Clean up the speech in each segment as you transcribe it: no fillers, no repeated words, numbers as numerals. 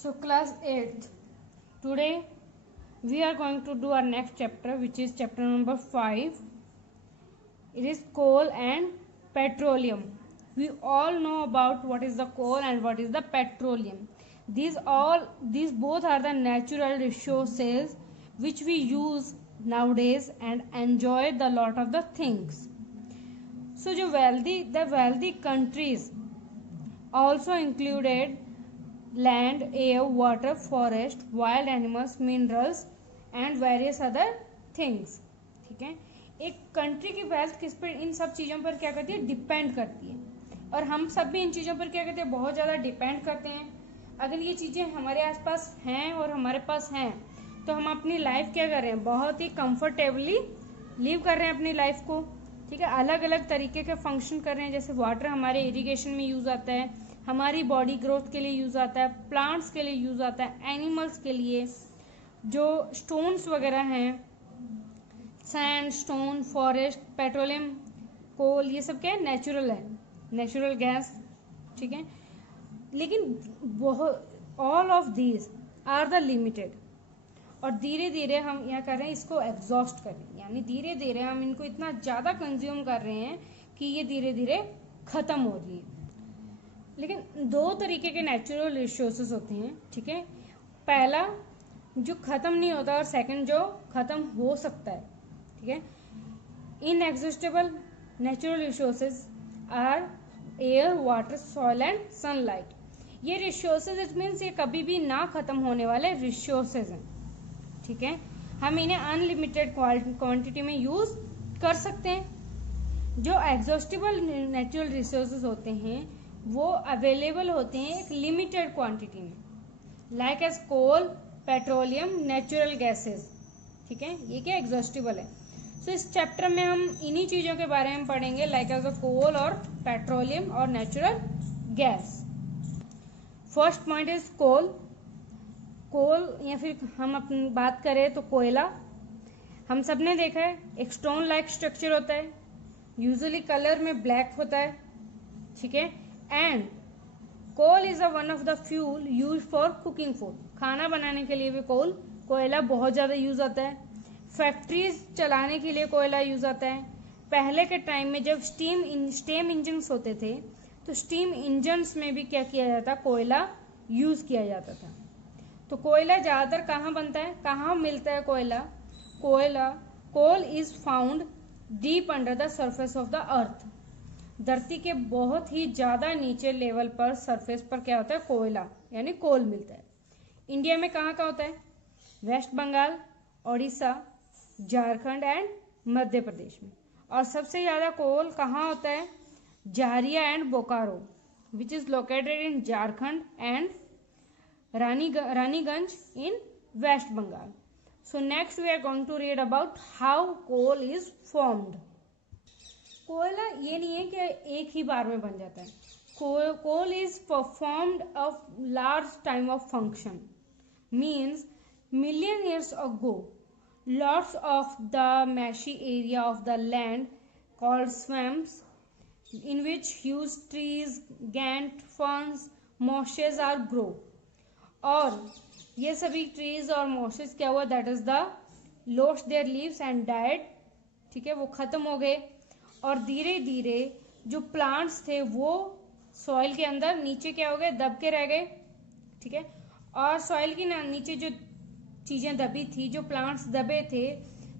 So class 8th, today we are going to do our next chapter, which is chapter number 5. It is coal and petroleum. We all know about what is the coal and what is the petroleum. These both are the natural resources which we use nowadays and enjoy the lot of the things. So the wealthy countries also included land, air, water, forest, wild animals, minerals and various other things. ठीक है, एक country की wealth किस पर, इन सब चीज़ों पर क्या करती है, डिपेंड करती है. और हम सब भी इन चीज़ों पर क्या करते हैं, बहुत ज़्यादा डिपेंड करते हैं. अगर ये चीज़ें हमारे आसपास हैं और हमारे पास हैं तो हम अपनी लाइफ क्या कर रहे हैं, बहुत ही कंफर्टेबली लिव कर रहे हैं अपनी लाइफ को. ठीक है, अलग अलग तरीके के फंक्शन कर रहे हैं. जैसे वाटर हमारे इरिगेशन में यूज़ आता है, हमारी बॉडी ग्रोथ के लिए यूज़ आता है, प्लांट्स के लिए यूज़ आता है, एनिमल्स के लिए. जो स्टोन्स वगैरह हैं, सैंड, स्टोन, फॉरेस्ट, पेट्रोलियम, कोल, ये सब क्या है, नेचुरल है, नेचुरल गैस. ठीक है, लेकिन बहुत all of these are the limited. और धीरे धीरे हम क्या कर रहे हैं, इसको एग्जॉस्ट कर रहे हैं, यानी धीरे धीरे हम इनको इतना ज़्यादा कंज्यूम कर रहे हैं कि ये धीरे धीरे ख़त्म हो रही है. लेकिन दो तरीके के नेचुरल रिसोर्सेज होते हैं. ठीक है, पहला जो ख़त्म नहीं होता और सेकंड जो ख़त्म हो सकता है. ठीक है, inexhaustible natural resources are air, water, soil and sunlight. ये रिसोर्सेज इट मीन्स ये कभी भी ना ख़त्म होने वाले रिसोर्सेज हैं. ठीक है, हम इन्हें अनलिमिटेड क्वांटिटी में यूज़ कर सकते हैं. जो एग्जॉस्टिबल नेचुरल रिसोर्सेज होते हैं वो अवेलेबल होते हैं एक लिमिटेड क्वांटिटी में, like as coal, petroleum, natural gases. ठीक है, ये क्या एग्जॉस्टिबल है. सो इस चैप्टर में हम इन्हीं चीज़ों के बारे में पढ़ेंगे, लाइक एज कोल और पेट्रोलियम और natural gas. First point is coal. Coal या फिर हम अपनी बात करें तो कोयला. हम सब ने देखा है, एक स्टोन लाइक स्ट्रक्चर होता है, यूजुअली कलर में ब्लैक होता है. ठीक है, and coal is a one of the fuel use for cooking food. खाना बनाने के लिए भी कोयला बहुत ज़्यादा यूज आता है. फैक्ट्रीज चलाने के लिए कोयला यूज आता है. पहले के टाइम में जब स्टीम इंजन्स होते थे तो स्टीम इंजन्स में भी क्या किया जाता, कोयला यूज किया जाता था. तो कोयला ज़्यादातर कहाँ बनता है, कहाँ मिलता है कोयला. Coal is found deep under the surface of the earth. धरती के बहुत ही ज़्यादा नीचे लेवल पर, सरफेस पर क्या होता है, कोयला यानी कोल मिलता है. इंडिया में कहाँ का होता है, वेस्ट बंगाल, उड़ीसा, झारखंड एंड मध्य प्रदेश में. और सबसे ज़्यादा कोल कहाँ होता है, Jharia and Bokaro, which is located in Jharkhand and Raniganj in west Bengal. So next we are going to read about how coal is formed. कोयला ये नहीं है कि एक ही बार में बन जाता है. Coal is performed of large time of function, means million years ago lots of the marshy area of the land called swamps in which huge trees, gant, ferns, mosses are grow. और ये सभी trees और mosses क्या हुआ, that is the lost their leaves and died. ठीक है, वो ख़त्म हो गए. और धीरे धीरे जो प्लांट्स थे वो सॉइल के अंदर नीचे क्या हो गए, दब के रह गए. ठीक है, और सॉइल की नीचे जो चीज़ें दबी थी, जो प्लांट्स दबे थे,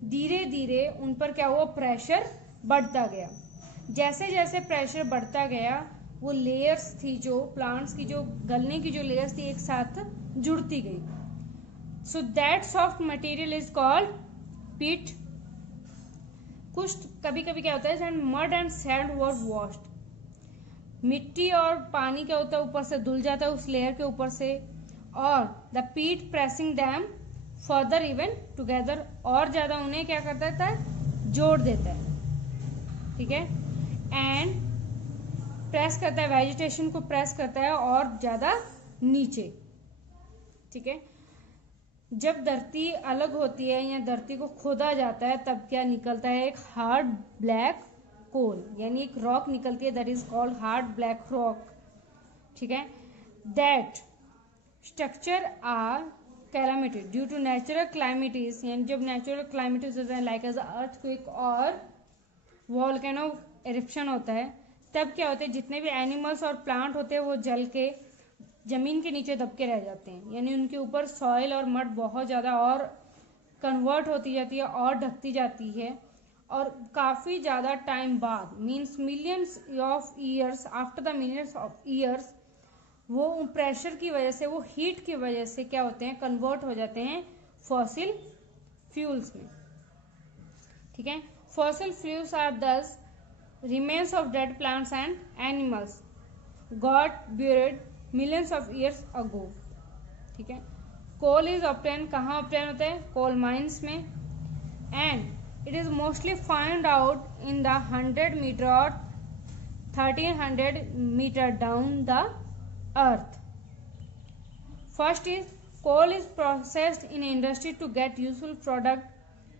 धीरे धीरे उन पर क्या हुआ, प्रेशर बढ़ता गया. जैसे जैसे प्रेशर बढ़ता गया वो लेयर्स थी, जो प्लांट्स की जो गलने की जो लेयर्स थी, एक साथ जुड़ती गई. So that soft material is called पीट. कुछ कभी कभी क्या होता है, mud and sand were washed. मिट्टी और पानी क्या होता है, ऊपर से धुल जाता है उस लेयर के ऊपर से, और द पीट pressing them further even together, और ज़्यादा उन्हें क्या कर देता है, जोड़ देता है. ठीक है, एंड प्रेस करता है, वेजिटेशन को प्रेस करता है और ज़्यादा नीचे. ठीक है, जब धरती अलग होती है या धरती को खोदा जाता है तब क्या निकलता है, एक हार्ड ब्लैक कोल, यानी एक रॉक निकलती है, that is called hard black rock. ठीक है, that structure are calamity due to natural calamities, यानी जब नेचुरल क्लाइमेटीज होते हैं लाइक एज अर्थक्वेक और वॉल्केनो एरिप्शन होता है, तब क्या होता है जितने भी एनिमल्स और प्लांट होते हैं वो जल के जमीन के नीचे दब के रह जाते हैं, यानी उनके ऊपर सॉइल और मड बहुत ज़्यादा और कन्वर्ट होती जाती है और ढकती जाती है, और काफ़ी ज़्यादा टाइम बाद means millions of years, after the millions of years, वो प्रेशर की वजह से, वो हीट की वजह से क्या होते हैं, कन्वर्ट हो जाते हैं फॉसिल फ्यूल्स में। ठीक है, फॉसिल फ्यूल्स आर दस remains of dead plants and animals got buried millions of years ago। ठीक है, कोल इज ऑब्टेन, कहाँ ऑब्टेन होता है, कोल माइंस में, and it is mostly find out in the 100 metre और 1300 metre down the earth. First is coal is processed in industry to get useful product.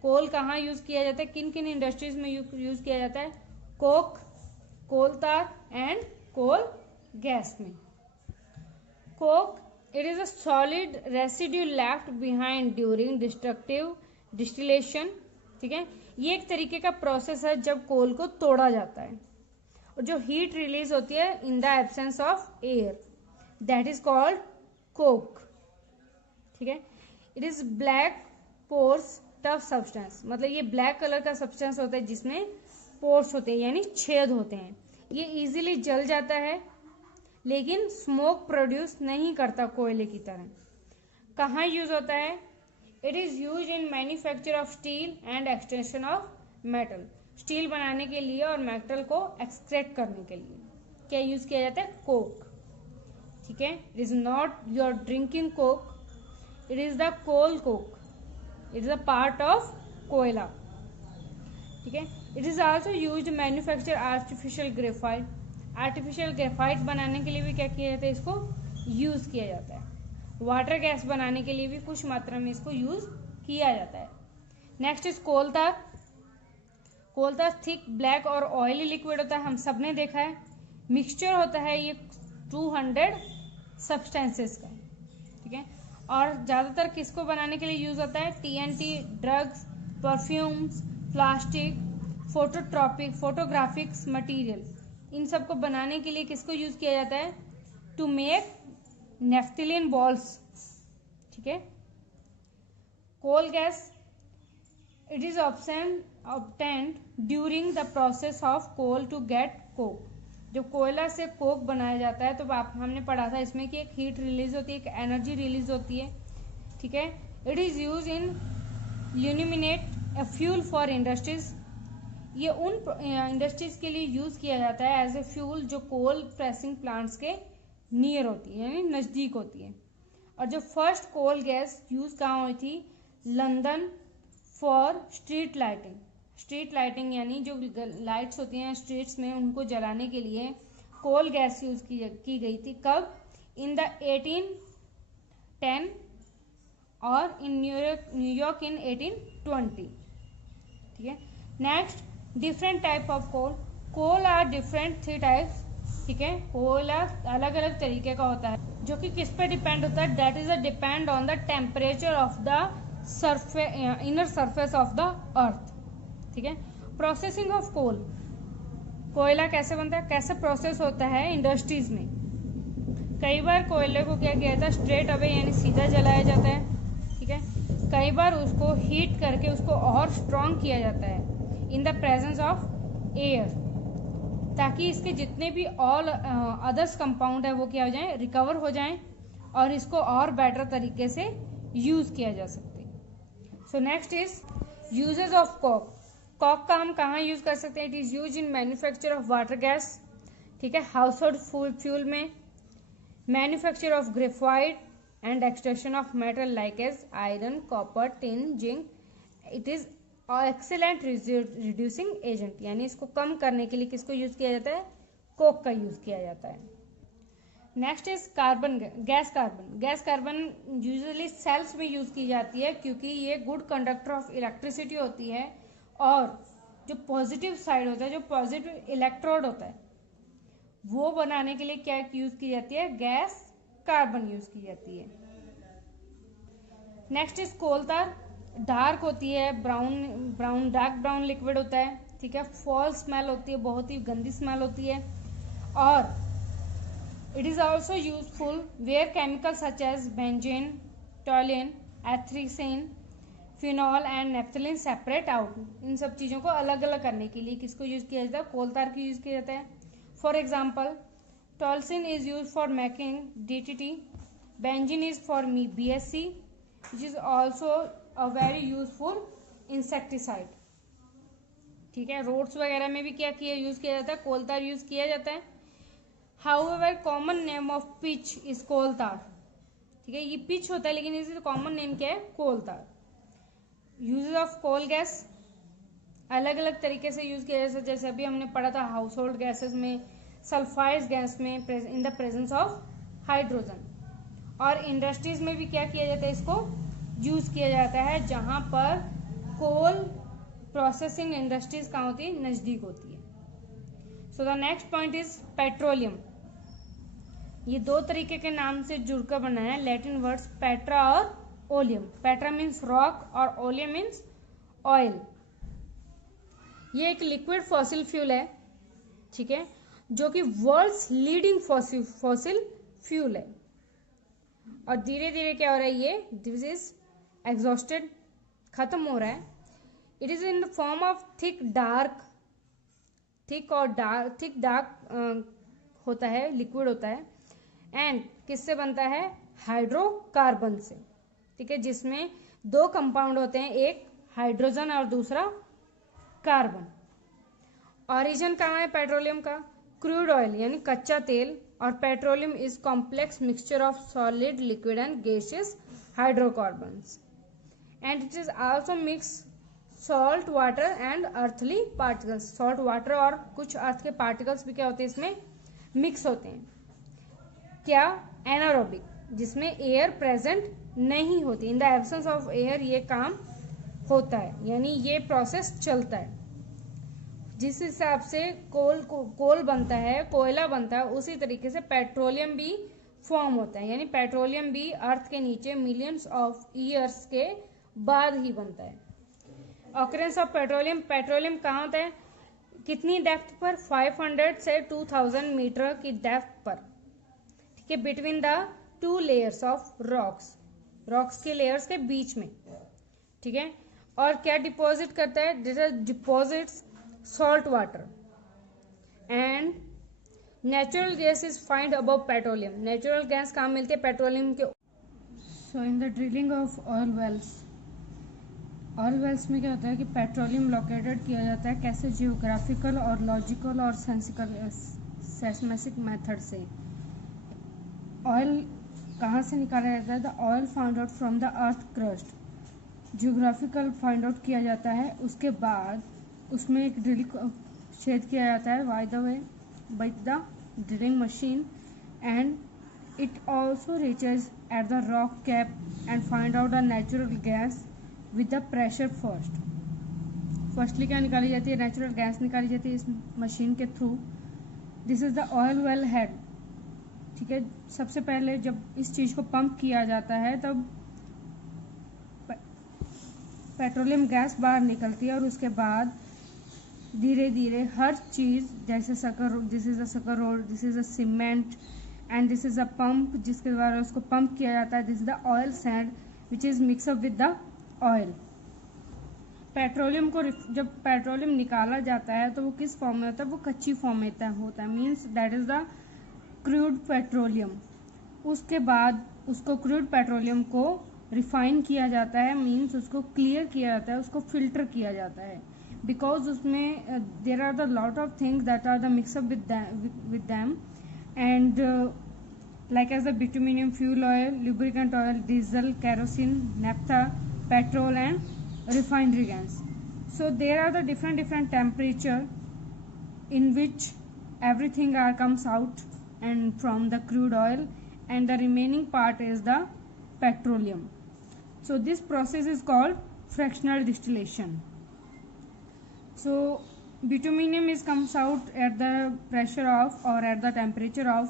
Coal कहाँ use किया जाता है, किन किन इंडस्ट्रीज में यूज किया जाता है, कोक, कोल तार एंड कोल गैस में। Coke, it is a solid residue left behind during destructive distillation. ठीक है, ये एक तरीके का प्रोसेस है जब कोल को तोड़ा जाता है और जो हीट रिलीज होती है इन the absence of air, that is called Coke. ठीक है, it is black pores tough substance, मतलब ये ब्लैक कलर का सब्सटेंस होता है जिसमें पोर्स होते हैं यानी छेद होते हैं। ये इजीली जल जाता है लेकिन स्मोक प्रोड्यूस नहीं करता कोयले की तरह। कहाँ यूज होता है, it is use in manufacture of steel and extension of metal. Steel बनाने के लिए और मेटल को एक्सट्रैक्ट करने के लिए क्या यूज किया जाता है, कोक। ठीक है, it is not your drinking coke, it is the coal coke, it is a part of कोयला। ठीक है, it is also use manufacture artificial graphite. Artificial graphite बनाने के लिए भी क्या किया जाता है, इसको यूज किया जाता है। वाटर गैस बनाने के लिए भी कुछ मात्रा में इसको यूज किया जाता है। नेक्स्ट इज कोल तार। कोल तार थिक ब्लैक और ऑयली लिक्विड होता है, हम सब ने देखा है। मिक्सचर होता है ये 200 सब्सटेंसेस का। ठीक है, और ज़्यादातर किसको बनाने के लिए यूज होता है, TNT, drugs, perfumes, plastic, photographics material, इन सब को बनाने के लिए किसको यूज किया जाता है, टू मेक नेफ्थलीन बॉल्स। ठीक है, coal gas, it is obtained during the process of coal to get coke. जब कोयला से कोक बनाया जाता है तो हमने पढ़ा था इसमें कि एक हीट रिलीज होती है, एक एनर्जी रिलीज होती है। ठीक है, it is use in illuminate a fuel for industries. ये उन इंडस्ट्रीज के लिए यूज किया जाता है एज ए फ्यूल जो कोल प्रेसिंग प्लांट्स के नियर होती है यानी नज़दीक होती है। और जो फर्स्ट कोल गैस यूज कहाँ हुई थी, London, for street lighting. Street lighting यानी जो लाइट्स होती हैं स्ट्रीट्स में उनको जलाने के लिए कोल गैस यूज की गई थी। कब, इन द 1810 और इन न्यूयॉर्क इन 1820। ठीक है, next different type of coal. Coal are different 3 types. ठीक है, कोल अलग अलग तरीके का होता है जो कि किस पे डिपेंड होता है, that is a depend on the temperature of the inner surface of the अर्थ। ठीक है, प्रोसेसिंग ऑफ कोल, कोयला कैसे बनता है, कैसे प्रोसेस होता है इंडस्ट्रीज में। कई बार कोयले को क्या किया जाता है, स्ट्रेट अवे यानी सीधा जलाया जाता है। ठीक है, कई बार उसको हीट करके उसको और स्ट्रॉन्ग किया जाता है in the presence of air, ताकि इसके जितने भी ऑल अदर्स कंपाउंड है वो क्या हो जाए, रिकवर हो जाएं और इसको और बेटर तरीके से यूज किया जा सकते। So next is uses of coke. Coke का हम कहाँ यूज कर सकते हैं, it is use in manufacture of water gas. ठीक है, हाउस होल्ड फ्यूल में, manufacture of graphite and extraction of metal like as iron, copper, tin, zinc. It is excellent reducing agent, यानी इसको कम करने के लिए किसको यूज किया जाता है, कोक का यूज किया जाता है। Next is carbon gas. Gas carbon usually cells में यूज की जाती है क्योंकि ये गुड कंडक्टर ऑफ इलेक्ट्रिसिटी होती है और जो पॉजिटिव साइड होता है, जो पॉजिटिव इलेक्ट्रोड होता है, वो बनाने के लिए क्या यूज की जाती है, गैस कार्बन यूज की जाती है। नेक्स्ट इज कोल तार। डार्क होती है, ब्राउन डार्क ब्राउन लिक्विड होता है, ठीक है। फॉल स्मेल होती है, बहुत ही गंदी स्मेल होती है। और it is also useful where chemical such as benzene, toluene, anthracene, phenol and naphthalene separate out. इन सब चीज़ों को अलग अलग करने के लिए किसको यूज किया जाता है? कोल तार को यूज किया जाता है। For example, toluene is use for making DDT, benzene is for BSC, which is also a very useful insecticide, ठीक है। रोड्स वगैरह में भी क्या किया यूज किया जाता है? कोल तार यूज किया जाता है। However common name of pitch is coal tar, ठीक है। ये पिच होता है लेकिन इसका कॉमन नेम क्या है? कोल तार। यूज ऑफ कोल गैस अलग अलग तरीके से यूज किया जाता है, जैसे अभी हमने पढ़ा था हाउस होल्ड गैसेज में, सल्फाइड गैस में, in the presence of hydrogen. और इंडस्ट्रीज में भी क्या किया जाता है? इसको यूज किया जाता है जहां पर कोल प्रोसेसिंग इंडस्ट्रीज कहाँ होती है? नजदीक होती है। So the next point is petroleum. ये दो तरीके के नाम से जुड़कर बना है, लैटिन वर्ड्स पेट्रा और ओलियम। पेट्रा मीन्स रॉक और ओलियम मीन्स ऑयल। ये एक लिक्विड फॉसिल फ्यूल है, ठीक है, जो कि वर्ल्ड्स लीडिंग फॉसिल फ्यूल है। और धीरे धीरे क्या हो रहा है? ये दिस इज एग्जॉस्टेड, खत्म हो रहा है। It is in the form of thick dark होता है, लिक्विड होता है। एंड किससे बनता है? हाइड्रोकार्बन से, ठीक है, जिसमें दो कंपाउंड होते हैं, एक हाइड्रोजन और दूसरा कार्बन। ओरिजिन कहाँ है पेट्रोलियम का? क्रूड ऑयल यानी कच्चा तेल। और petroleum is complex mixture of solid, liquid and gaseous hydrocarbons. And it is also mix salt water and earthly particles. Salt water और कुछ अर्थ के पार्टिकल्स भी क्या होते हैं? इसमें मिक्स होते हैं। क्या? एनारोबिक, जिसमें एयर प्रेजेंट नहीं होती। इन द एब्सेंस ऑफ एयर ये काम होता है, यानी ये प्रोसेस चलता है। जिस हिसाब से कोल बनता है, कोयला बनता है, उसी तरीके से पेट्रोलियम भी फॉर्म होता है, यानी पेट्रोलियम भी अर्थ के नीचे मिलियंस ऑफ ईयर्स के बाद ही बनता है। ऑकरेंस ऑफ पेट्रोलियम कहाँ होता है? कितनी डेप्थ पर? 500 से 2000 मीटर की डेप्थ पर, ठीक है, between the two layers of rocks के लेयर्स के बीच में, ठीक है। और क्या डिपॉजिट करता है? This deposits salt water and natural gas is find above petroleum. Natural gas कहाँ मिलती है? पेट्रोलियम के। So in the drilling of oil wells में क्या होता है कि पेट्रोलियम लोकेटेड किया जाता है। कैसे? जियोग्राफिकल और लॉजिकल और सेस्मेटिक मेथड से। ऑयल कहाँ से निकाला जाता है? The oil found out from the earth crust. Geographical find out किया जाता है, उसके बाद उसमें एक ड्रिल छेद किया जाता है by the drilling machine, and it also reaches at the rock cap and find out the natural gas with the pressure firstly क्या निकाली जाती है? नेचुरल गैस निकाली जाती है इस मशीन के through. This is the oil well head, ठीक है। सबसे पहले जब इस चीज को पंप किया जाता है तब पेट्रोलियम गैस बाहर निकलती है, और उसके बाद धीरे धीरे हर चीज, जैसे दिस इज अ शक्कर road, this is a cement and this is a pump, जिसके द्वारा उसको पंप किया जाता है। This is the oil sand which is mix up with the oil. Petroleum को जब पेट्रोलियम निकाला जाता है तो वो किस फॉर्म में होता है? वो कच्ची फॉर्म में होता है, means that is the crude petroleum. उसके बाद उसको क्रूड पेट्रोलियम को रिफाइन किया जाता है, मीन्स उसको क्लियर किया जाता है, उसको फिल्टर किया जाता है, बिकॉज उसमें there are the lot of things that are the mix up with them and like as the bituminum fuel oil, lubricant oil, diesel, kerosene, naphtha, petrol and refinery gas. So there are the different temperature in which everything comes out and from the crude oil, and the remaining part is the petroleum. So this process is called fractional distillation. So bituminum comes out at the pressure of or at the temperature of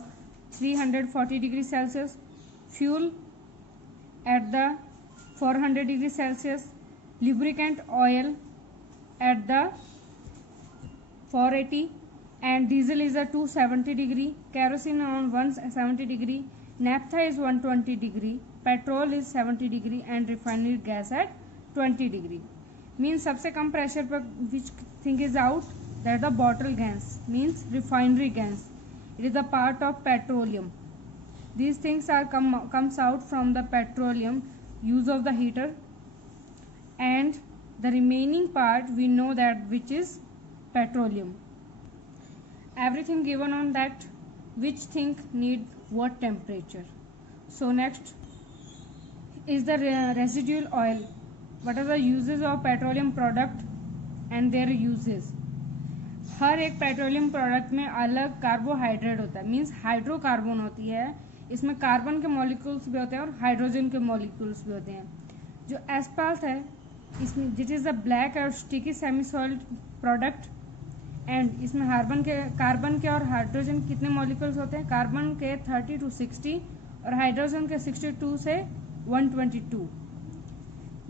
340 degrees Celsius, fuel at the 400 degree Celsius, lubricant oil at the 480, and diesel is a 270 degree, kerosene on 170 degree, naphtha is 120 degree, petrol is 70 degree, and refinery gas at 20 degree. Means सबसे कम pressure पर which thing is out, that the bottle gas means refinery gas. It is a part of petroleum. These things are comes out from the petroleum use of the heater, and the remaining part we know that which is petroleum. Everything given on that, which thing need what temperature. So next is the residual oil. What are the uses of petroleum product and their uses.. हर एक petroleum product में अलग carbohydrate होता है, means hydrocarbon होती है, इसमें carbon के molecules भी होते हैं और हाइड्रोजन के मॉलिक्यूल्स भी होते हैं। जो एस्पाल्ट है इसमें जिट इज़ द ब्लैक और sticky semi salt product, and इसमें कार्बन के और हाइड्रोजन कितने मॉलिक्यूल्स होते हैं, कार्बन के 30 to 60 और हाइड्रोजन के 62 से 122।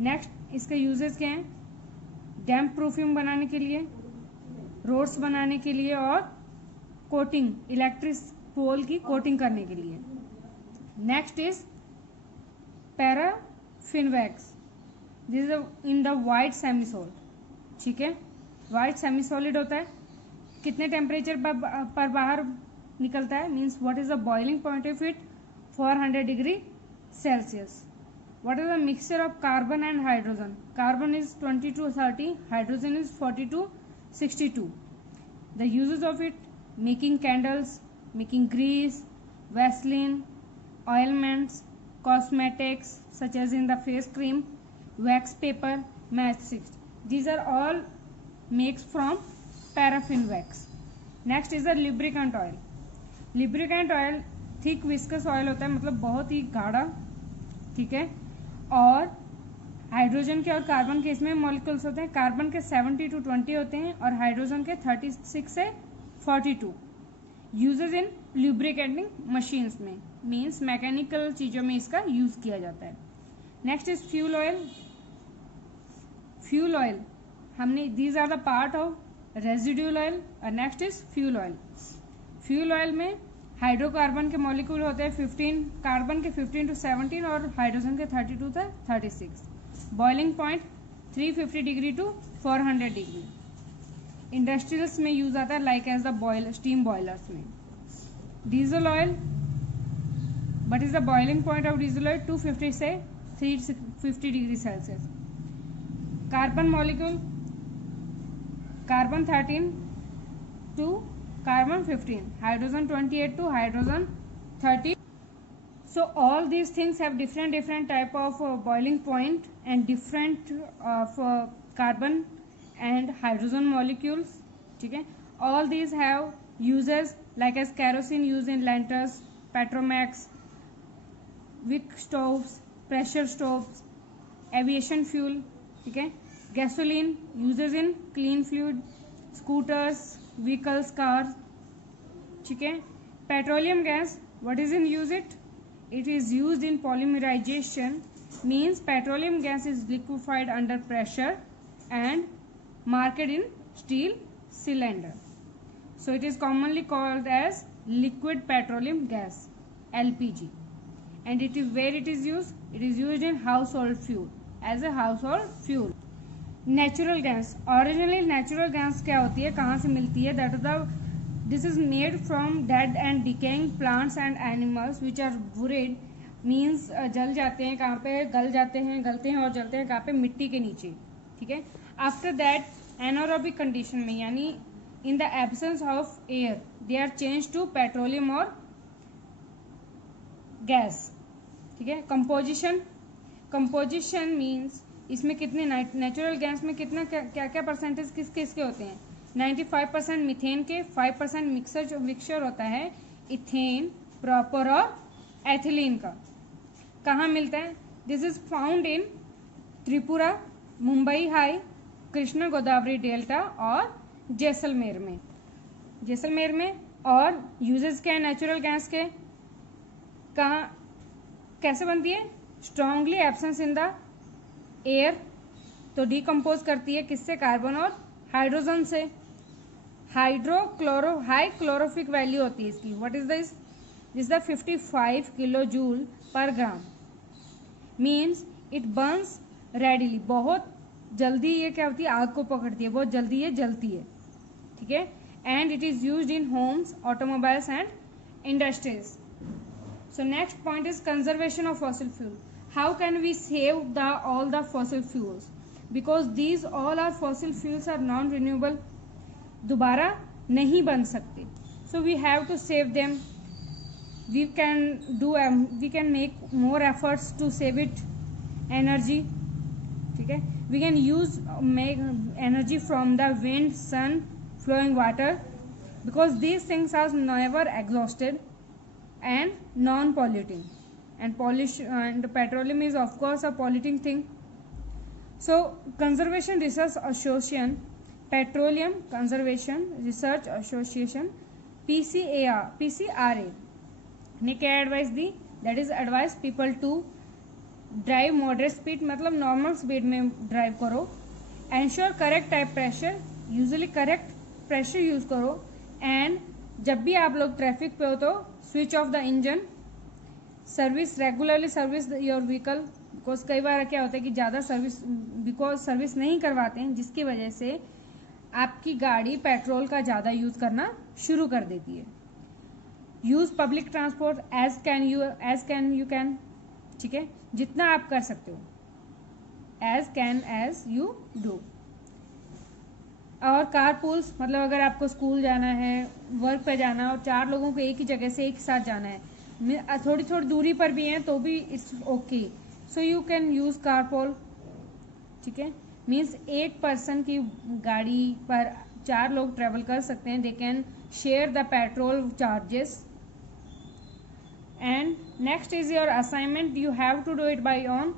नेक्स्ट इसके यूजेस क्या हैं, डैम्प प्रूफिंग बनाने के लिए, रोड्स बनाने के लिए और कोटिंग, इलेक्ट्रिक पोल की कोटिंग करने के लिए। Next is paraffin wax, this is in the white semi solid. ठीक है, वाइट सेमी सॉलिड होता है, कितने टेम्परेचर पर बाहर निकलता है, means what is the boiling point of it, 400 degree Celsius. What is the mixture of carbon and hydrogen? Carbon is 20 to 30, hydrogen is 40 to 62. The uses of it: making candles, making grease, Vaseline, ointments, cosmetics such as in the face cream, wax paper, matchsticks. These are all makes from paraffin wax. Next is the lubricant oil. Lubricant oil thick viscous oil होता है, मतलब बहुत ही गाढ़ा, ठीक है, और hydrogen के और कार्बन के इसमें मॉलिक्यूल्स होते हैं, कार्बन के 70 to 20 होते हैं और हाइड्रोजन के 36 से 42। यूजेस इन ल्यूब्रिकेटिंग मशीन्स में, मीन्स मैकेनिकल चीज़ों में इसका यूज किया जाता है। Next is fuel oil. Fuel oil हमने these are the part of residual oil और next is fuel oil. Fuel oil में हाइड्रोकार्बन के मॉलिक्यूल होते हैं 15, कार्बन के 15 to 17 और हाइड्रोजन के 32 से 36। Boiling point 350 degree to 400 degree. Industrials में यूज आता है like as the boil steam boilers में। Diesel oil, but is the boiling point of diesel oil 250 से 350 degree Celsius. Carbon molecule, carbon 13 to carbon 15, hydrogen 28 to hydrogen 30. So all these things have different type of boiling point and different of carbon and hydrogen molecules. ठीक है, all these have uses like as kerosene used in lanterns, petromax, wick stoves, pressure stoves, aviation fuel, ठीक है, gasoline uses in clean fluid, scooters, vehicles, cars, ठीक है। Petroleum gas, what is in use it, it is used in polymerisation, means petroleum gas is liquefied under pressure and market in steel cylinder, so it is commonly called as liquid petroleum gas LPG, and it is where it is used in household fuel as a household fuel. Natural gas, originally natural gas क्या होती है, कहाँ से मिलती है, that is the this is made from dead and decaying plants and animals which are buried, means जल जाते हैं, कहाँ पे गलते हैं और जलते हैं कहाँ पे, मिट्टी के नीचे, ठीक है। आफ्टर दैट एनारोबिक कंडीशन में, यानी in the absence of air, they are change to petroleum और गैस, ठीक है। कंपोजिशन मीन्स इसमें कितने नेचुरल गैस में कितना क्या परसेंटेज किसके होते हैं, 95% मीथेन के, 5% मिक्सचर होता है इथेन, प्रॉपर और एथिलीन का। कहाँ मिलता है, this is found in Tripura, Mumbai high, Krishna Godavari delta और जैसलमेर में। और यूजेस क्या है नेचुरल गैस के, कहाँ, कैसे बनती है? Strongly absence in the air, तो डिकम्पोज करती है किससे? कार्बन और हाइड्रोजन से। हाई क्लोरोफिक वैल्यू होती है इसकी, what is this? This the 55 kilo joule पर ग्राम, मीन्स इट बर्न्स रेडिली, बहुत जल्दी ये क्या होती है? आग को पकड़ती है, बहुत जल्दी ये जलती है, ठीक है। And it is used in homes, automobiles and industries. So next point is conservation of fossil fuel. How can we save the all the fossil fuels? Because these all are fossil fuels are non renewable, दोबारा नहीं बन सकते. So we have to save them. we can make more efforts to save it energy, ठीक है. we can make energy from the wind, sun, flowing water, because these things are never exhausted and non-polluting, and petroleum is of course a polluting thing. So Conservation Research Association, Petroleum Conservation Research Association, PCRA ने क्या advice दी? That is advice people to drive moderate speed, मतलब normal speed में drive करो. Ensure correct tyre pressure, usually correct pressure use करो. And जब भी आप लोग ट्रैफिक पे हो तो switch off the engine. Service regularly, service your vehicle, because कई बार क्या होता है कि ज़्यादा सर्विस नहीं करवाते हैं, जिसकी वजह से आपकी गाड़ी पेट्रोल का ज़्यादा यूज करना शुरू कर देती है. Use public transport as can you can, ठीक है, जितना आप कर सकते हो, एज यू डू. और कारपूल्स, मतलब अगर आपको स्कूल जाना है, वर्क पे जाना है और 4 लोगों को एक ही जगह से एक साथ जाना है, थोड़ी थोड़ी दूरी पर भी हैं तो भी it's okay. So you can use carpool, ठीक है. मीन्स एक पर्सन की गाड़ी पर 4 लोग ट्रेवल कर सकते हैं. They can share the petrol charges. And next is your assignment. You have to do it by own.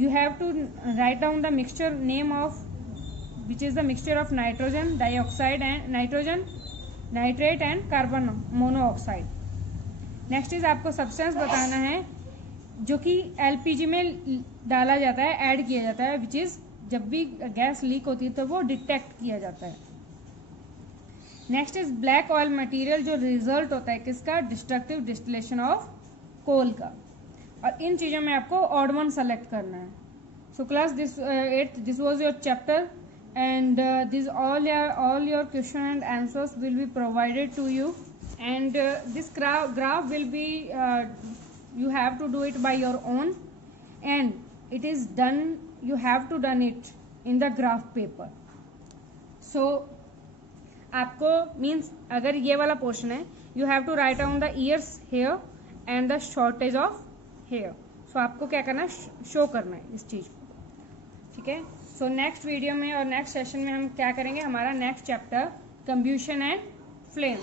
You have to write down the mixture name of, which is the mixture of nitrogen dioxide and nitrogen nitrate and carbon monoxide. Next is आपको substance बताना है जो कि LPG में डाला जाता है, add किया जाता है, विच इज जब भी गैस लीक होती है तो वो डिटेक्ट किया जाता है. Next is black oil material, जो रिजल्ट होता है किसका? डिस्ट्रक्टिव डिस्टिलेशन ऑफ कोल का. और इन चीज़ों में आपको ऑड वन सेलेक्ट करना है. So class this was your chapter, and this all your question and answers will be provided to you, and this graph will be you have to do it by your own, and it is done, you have to done it in the graph paper. So आपको means अगर ये वाला portion है, you have to write down the years here and the shortage of here. So आपको क्या करना है? Show करना है इस चीज़ को, ठीक है. सो नेक्स्ट वीडियो में और नेक्स्ट सेशन में हम क्या करेंगे? हमारा नेक्स्ट चैप्टर कंब्यूशन एंड फ्लेम.